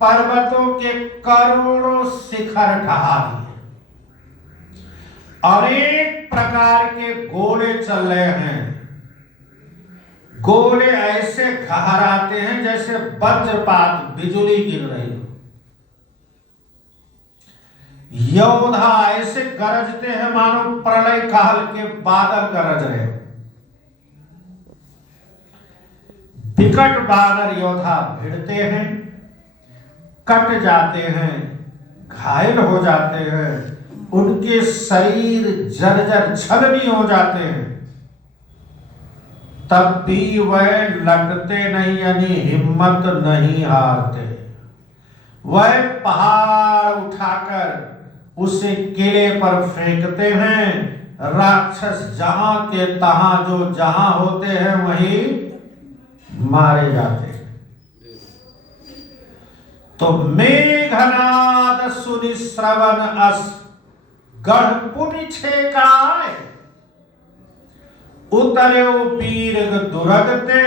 पर्वतों के करोड़ों शिखर ढहा दिए। अनेक प्रकार के गोले चल रहे हैं। गोले ऐसे घहराते हैं जैसे वज्रपात, बिजली गिर रही हो। योद्धा ऐसे गरजते हैं मानो प्रलय काल के बादल गरज रहे हो। विकट बानर योद्धा भिड़ते हैं, कट जाते हैं, घायल हो जाते हैं, उनके शरीर जर्जर छलनी हो जाते हैं। तब भी वह लड़ते नहीं, यानी हिम्मत नहीं हारते। वह पहाड़ उठाकर उसे किले पर फेंकते हैं। राक्षस जहां के तहां जो जहां होते हैं वहीं मारे जाते हैं। तो मेघनाद सुनि श्रवण अस गढ़ पुनि छेकाए। उतर्यो वीर दुरगते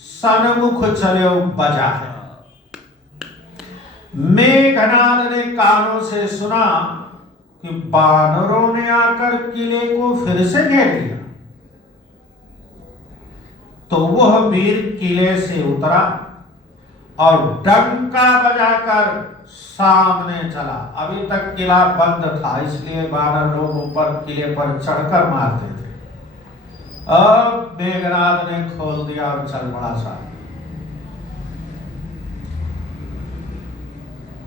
सन्मुख चलो बजाए। मेघनाद ने कानों से सुना कि बानरों ने आकर किले को फिर से घेर लिया। तो वह वीर किले से उतरा और डंका बजाकर सामने चला। अभी तक किला बंद था, इसलिए बानर लोग ऊपर किले पर चढ़कर मारते थे। अब मेघनाद ने खोल दिया और चल पड़ा सा।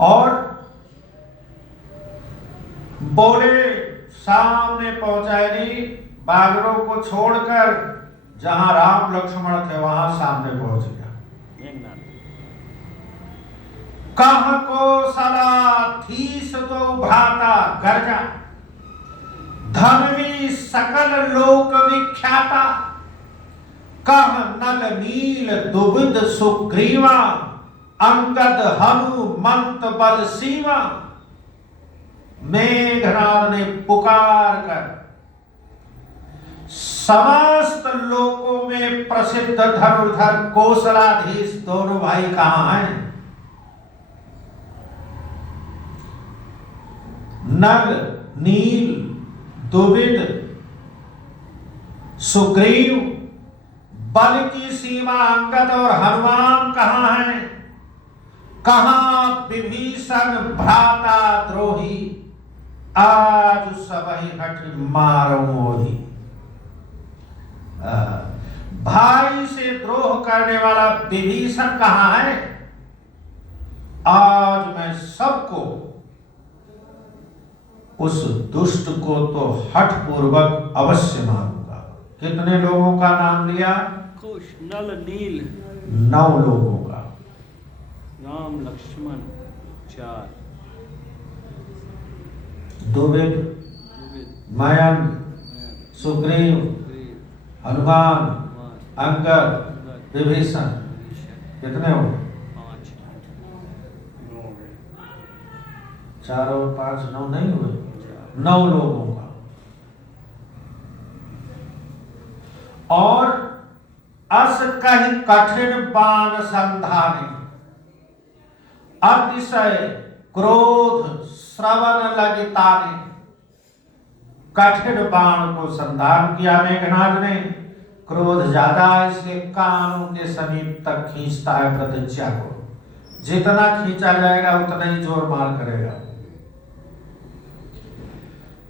और बोले सामने पहुंचाएगी, बानरों को छोड़कर जहां राम लक्ष्मण थे वहां सामने पहुंच गया। कह को सला धीस दो भ्राता गर्जा, धनवी सकल लोक विख्याता। कह नल नील दुबिद सुग्रीवा, अंगद हनुमंत बल सीवा। मेघनाद ने पुकार कर समस्त लोकों में प्रसिद्ध धनुर्धर कौशलाधीश दोनों भाई कहां हैं? नल नील दुविद सुग्रीव, बल की सीमा अंगद और हनुमान कहां हैं? कहां विभीषण भ्राता द्रोही, आज सबहि हठ मारो मोही। भाई से द्रोह करने वाला विभीषण कहां है? आज मैं सबको, उस दुष्ट को तो हठ पूर्वक अवश्य मारूंगा। कितने लोगों का नाम लिया? कुश, नल, नील, 9 लोगों का। राम लक्ष्मण 4, दुविद, मयंक, सुग्रीव, हनुमान, अंगद, विभीषण। कितने हो? 5, 4 और 5 9 नहीं हुए? 9 लोगों का। और अस कहि कठिन बाण संधाने, अतिशय क्रोध श्रवण लगिताने। कठिन बाण को संधान किया मेघनाद ने। क्रोध ज्यादा है इसलिए कानों के समीप तक खींचता है प्रतीक्षा को। जितना खींचा जाएगा उतना ही जोर मार करेगा।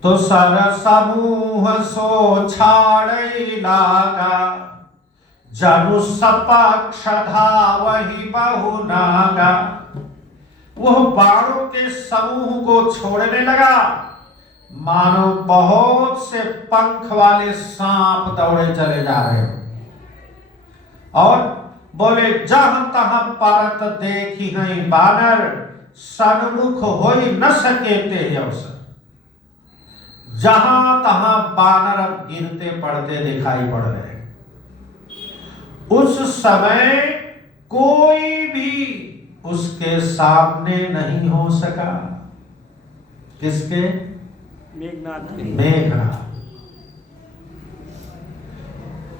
तो सर समूह सो छाड़े लागा, जनु सपक्ष धावहि बहु नागा। वह बाणों के समूह को छोड़ने लगा, मानो बहुत से पंख वाले सांप दौड़े चले जा रहे हो। और बोले जहां तहां परत देखी हैं बानर, सन्मुख होई न सके ते अवसर। जहां तहां बानर अब गिरते पड़ते दिखाई पड़ रहे हैं। उस समय कोई भी उसके सामने नहीं हो सका। किसके? मेघनाद।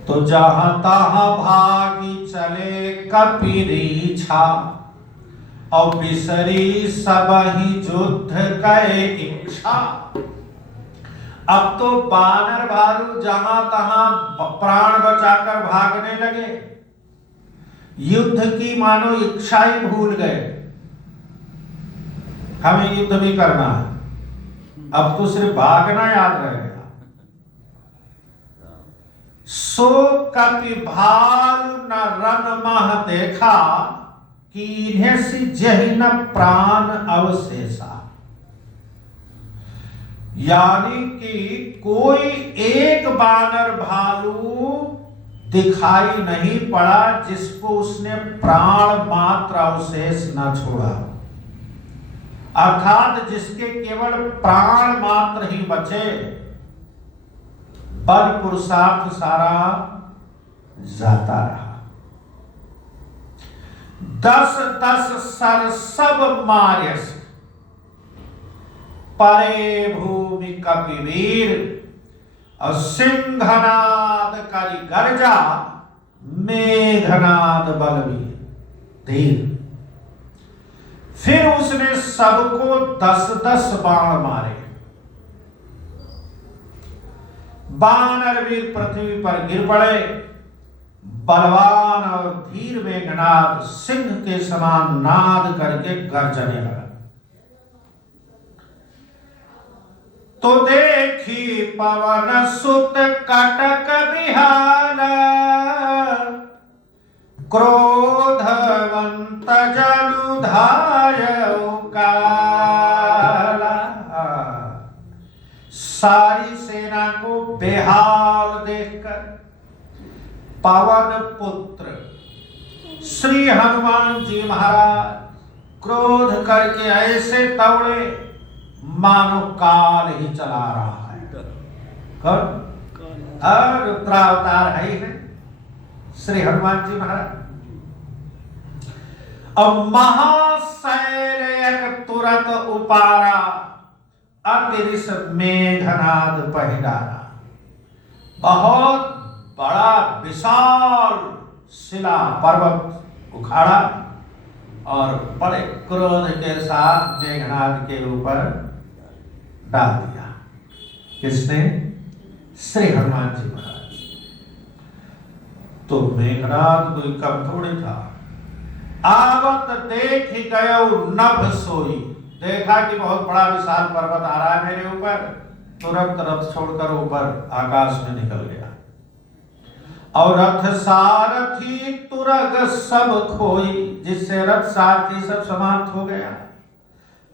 तो जहां तहां भागी चले कपिरीछा, और बिसरी सबहि युद्ध कहे इच्छा। अब तो बानर भालू जहां तहां प्राण बचाकर भागने लगे, युद्ध की मानो इच्छा ही भूल गए। हमें युद्ध भी करना है, अब तो सिर्फ भागना याद रह गया। सो कपि भालू न रन मह देखा, कि इन्हें सी जही न प्राण अवशेषा। यानी कि कोई एक बानर भालू दिखाई नहीं पड़ा जिसको उसने प्राण मात्र अवशेष न छोड़ा, अर्थात जिसके केवल प्राण मात्र ही बचे, बल पुरुषार्थ सारा जाता रहा। 10 सर सब मार्यस, परे भूमि कपिवीर। और सिंहनाद करी गर्जा, मेघनाद बलवीर धीर। फिर उसने सबको 10 बाण मारे। बानर वीर पृथ्वी पर गिर पड़े। बलवान और धीर मेघनाद सिंह के समान नाद करके गर्जने लगा। तो देखी पवन सुत कटक बिहार, क्रोधवंत जलुधाय काला। सारी सेना को बेहाल देखकर पवन पुत्र श्री हनुमान जी महाराज क्रोध करके ऐसे दौड़े मानो काल ही चला रहा है। कौन? रुद्रावतार है श्री हनुमान जी महाराज। अब महाशैल एक तुरंत उपारा, अतिरिस मेघनाद पहिरारा। बहुत बड़ा विशाल शिला पर्वत उखाड़ा और बड़े क्रोध के साथ मेघनाद के ऊपर डाल दिया। किसने? श्री हनुमान जी महाराज। तो मेघनाद कोई कम थोड़े था। आवत देख गयो नभ सोई। देखा कि बहुत बड़ा विशाल पर्वत आ रहा है मेरे ऊपर, तुरंत रथ छोड़कर ऊपर आकाश में निकल गया। और रथ सारथी तुरग सब खोई, जिससे रथ सारथी सब समाप्त हो गया।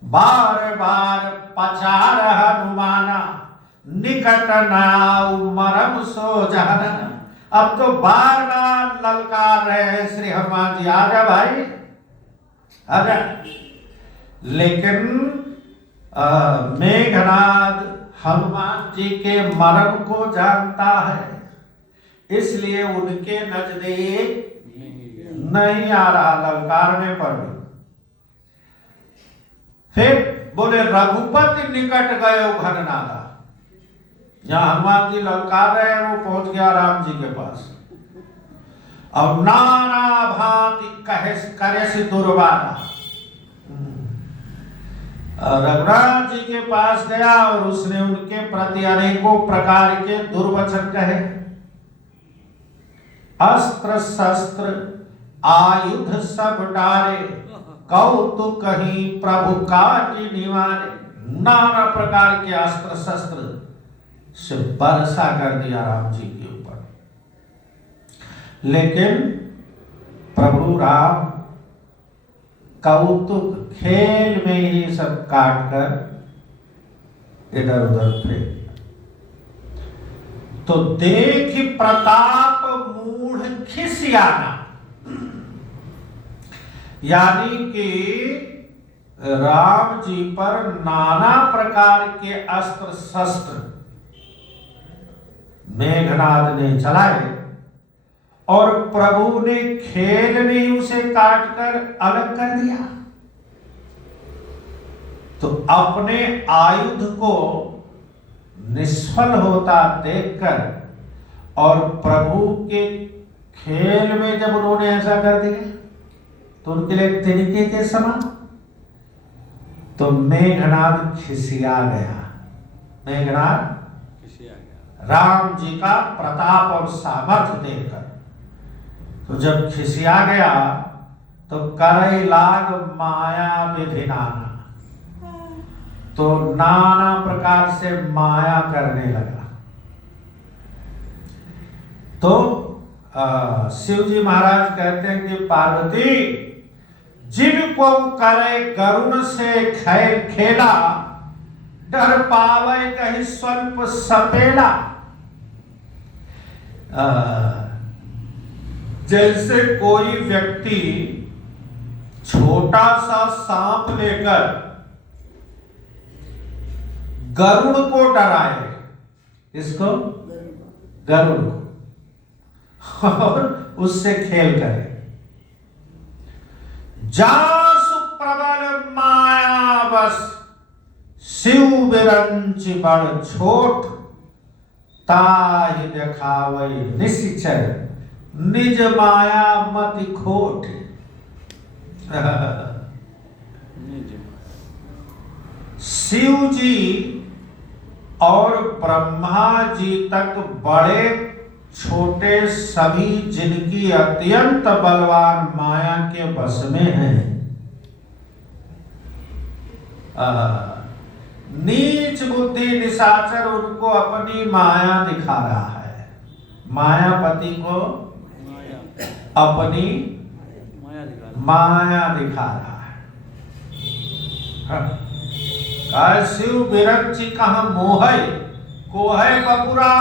बार बार पचार हनुमाना, निकट नाउ मरम सो जाना। अब तो बार बार ललकार रहे हैं श्री हनुमान जी, आजा भाई आजा। लेकिन मेघनाद हनुमान जी के मर्म को जानता है, इसलिए उनके नजदीक नहीं आ रहा ललकारने पर भी। फिर बोले रघुपति निकट गए घननादा। जहां हनुमान जी ललकार रहे हैं वो पहुंच गया राम जी के पास। और नाना भांति करे से दुर्वादा, रघुनाथ जी के पास गया और उसने उनके प्रति अनेकों प्रकार के दुर्वचन कहे। अस्त्र शस्त्र आयुध सब डारे, कौतुक ही प्रभु काटि निवारे। नाना प्रकार के अस्त्र शस्त्र से बरसा कर दिया राम जी के ऊपर। लेकिन प्रभु राम कौतुक खेल में ही सब काट कर इधर उधर फेंक दिया। तो देख प्रताप मूढ़ खिसियाना, यानी कि राम जी पर नाना प्रकार के अस्त्र शस्त्र मेघनाद ने चलाए और प्रभु ने खेल में ही उसे काटकर अलग कर दिया। तो अपने आयुध को निष्फल होता देखकर और प्रभु के खेल में जब उन्होंने ऐसा कर दिया तो उनके लिए तिनके के समान। तो मेघनाद खिसिया गया। मेघनाद खिसिया गया। राम जी का प्रताप और सामर्थ्य देखकर तो जब खिसिया गया तो करई लाग माया विधि नाना, तो नाना प्रकार से माया करने लगा। तो शिव जी महाराज कहते हैं कि पार्वती जिन को करे गरुण से खेला, डर पावे कहीं स्वल्प सपेला। जैसे कोई व्यक्ति छोटा सा सांप लेकर गरुड़ को डराए, इसको गरुड़ को, और उससे खेल करे। जासु प्रबल माया बस, शिव बिरंच बड़ छोट, ताहि देखावै निश्चर, निज माया मति खोट। शिव जी और ब्रह्मा जी तक बड़े छोटे सभी जिनकी अत्यंत बलवान माया के बस में हैं, नीच बुद्धि निशाचर उनको अपनी माया दिखा रहा है। मायापति को अपनी माया दिखा रहा है। शिव बिरंची कहा मोहय को है बपुरा,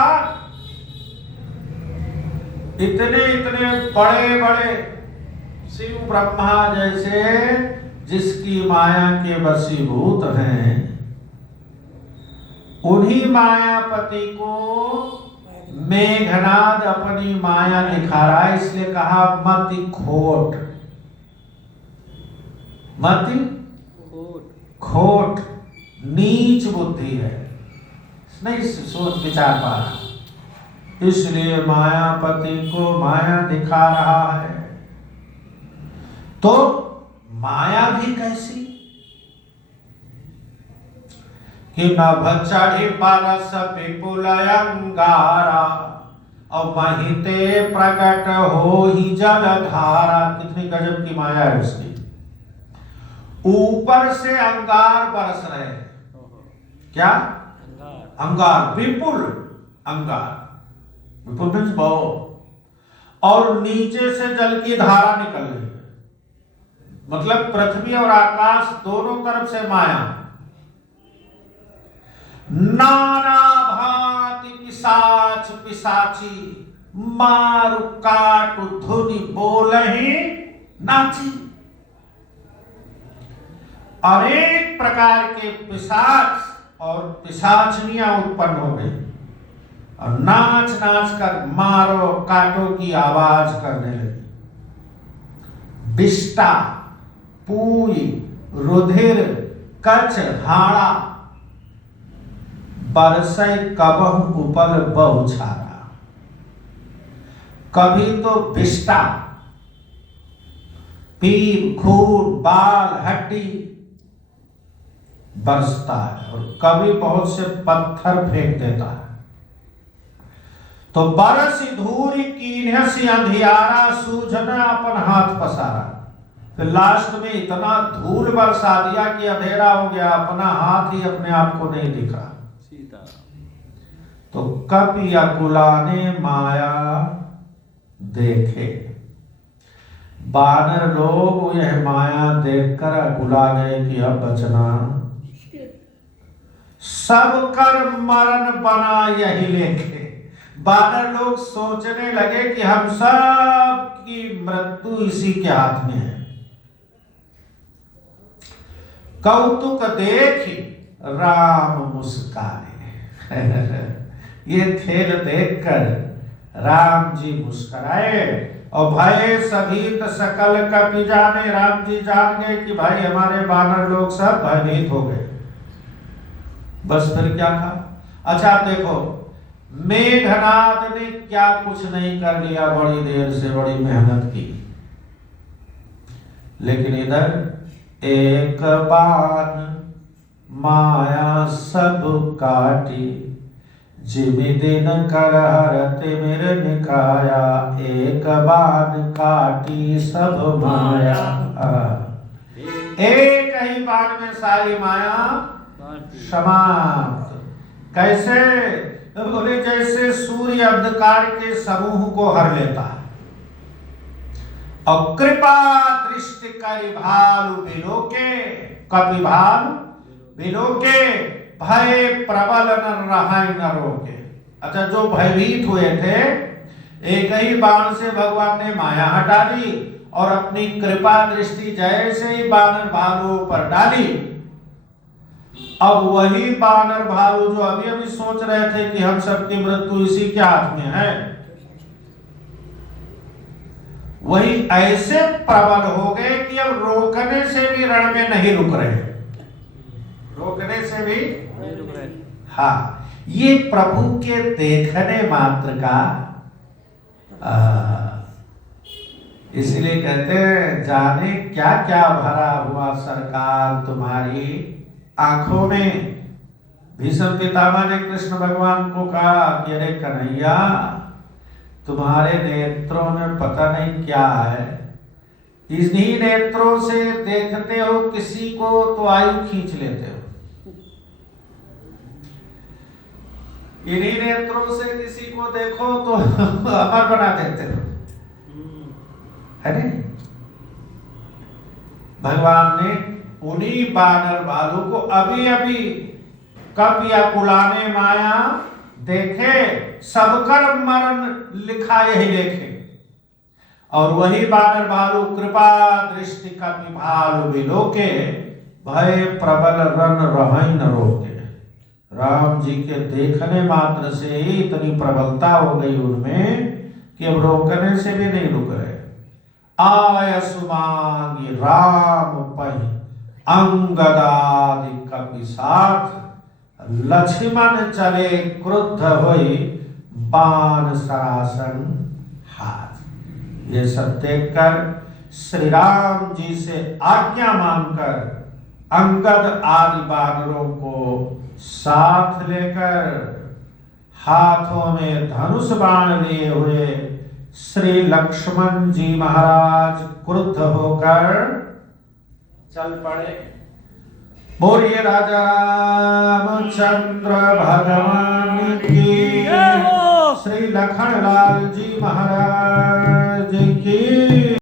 इतने इतने बड़े बड़े शिव ब्रह्मा जैसे जिसकी माया के वशीभूत हैं, उन्हीं मायापति को मेघनाद अपनी माया दिखा रहा है। इसलिए कहा मति खोट, मति खोट, नीच बुद्धि है, नहीं सोच विचार पा रहा, इसलिए मायापति को माया दिखा रहा है। तो माया भी कैसी कि नभ चढ़ी बरस विपुल अंगारा, और महिते प्रकट हो ही जल धारा। कितनी गजब की माया है उसकी। ऊपर से अंगार बरस रहे हैं। क्या अंगार, विपुल अंगार, विपुल मीन्स बहुत, और नीचे से जल की धारा निकल रही है। मतलब पृथ्वी और आकाश दोनों तरफ से माया। नाना भांति पिशाच पिशाची, मारु काटु धुनि बोलहि नाची। अनेक प्रकार के पिशाच और पिशाचनियां उत्पन्न हो गई और नाच नाच कर मारो काटो की आवाज करने लगी। बिष्टा, पूई, रुधिर, कच, हाड़ा, बरसै कबहु उपल बहुछारा। कभी तो बिष्टा, पीप, खून, बाल, हड्डी बरसता है, और कभी बहुत से पत्थर फेंक देता है। तो बरस धूरी कीन्हसी अंधियारा, सूझना अपन हाथ पसारा। फिर लास्ट में इतना धूल बरसा दिया कि अंधेरा हो गया, अपना हाथ ही अपने आप को नहीं दिखा। तो कपि अकुलाने माया देखे। बानर लोग यह माया देखकर अकुला गए कि अब बचना, सब कर मरण बना यही लेके। बानर लोग सोचने लगे कि हम सब की मृत्यु इसी के हाथ में है। कौतुक देखी राम मुस्काने। ये खेल देखकर राम जी मुस्कुराए, और भय सभीत सकल कपि जाने। राम जी जान गए कि भाई हमारे बानर लोग सब भयभीत हो गए। बस फिर क्या था। अच्छा देखो, मेघनाद ने क्या कुछ नहीं कर लिया, बड़ी देर से बड़ी मेहनत की, लेकिन इधर एक बाण माया सब काटी, जिमि दिन कर हरते मेरे निकाया, एक बाण काटी सब माया। एक ही बाण में सारी माया समाप्त। कैसे? तो बोले जैसे सूर्य अंधकार के समूह को हर लेता है और कृपा दृष्टि करि भालु बिलोके, कपि भालु बिलोके, भय प्रबल न रहै न रोके। अच्छा, जो भयभीत हुए थे, एक ही बाण से भगवान ने माया हटा दी और अपनी कृपा दृष्टि जैसे ही बानर भालुओं पर डाली, अब वही बानर भालू जो अभी अभी सोच रहे थे कि हम सबकी मृत्यु इसी के हाथ में है, वही ऐसे प्रबल हो गए कि अब रोकने से भी रण में नहीं रुक रहे, रोकने से भी नहीं रुक रहे। हाँ, ये प्रभु के देखने मात्र का इसलिए कहते हैं, जाने क्या क्या भरा हुआ सरकार तुम्हारी आंखों में। भीष्म पितामह ने कृष्ण भगवान को कहा कि अरे कन्हैया, तुम्हारे नेत्रों में पता नहीं क्या है, इन्हीं नेत्रों से देखते हो किसी को तो आयु खींच लेते हो, इन्हीं नेत्रों से किसी को देखो तो अमर बना देते हो, है नहीं? भगवान ने उन्हीं बानर भालू को अभी अभी कब या कुलाने माया देखे, सब कर मरण लिखा यही देखे, और वही बानर भालू कृपा दृष्टि कपि भालु बिलोके, भय प्रबल रन रहै न रोके। राम जी के देखने मात्र से ही इतनी प्रबलता हो गई उनमें कि अब रोकने से भी नहीं रुक रहे। आय सुमांगी राम पहि अंगदादि कपि साथ, लक्ष्मण चले क्रुद्ध होई बाण सरासन हाथ। ये सब देखकर श्री राम जी से आज्ञा मांगकर अंगद आदि बानरों को साथ लेकर हाथों में धनुष बाण लिए हुए श्री लक्ष्मण जी महाराज क्रुद्ध होकर चल पड़े। बोलिए राजा रामचंद्र भगवान की, श्री लखन लाल जी महाराज की।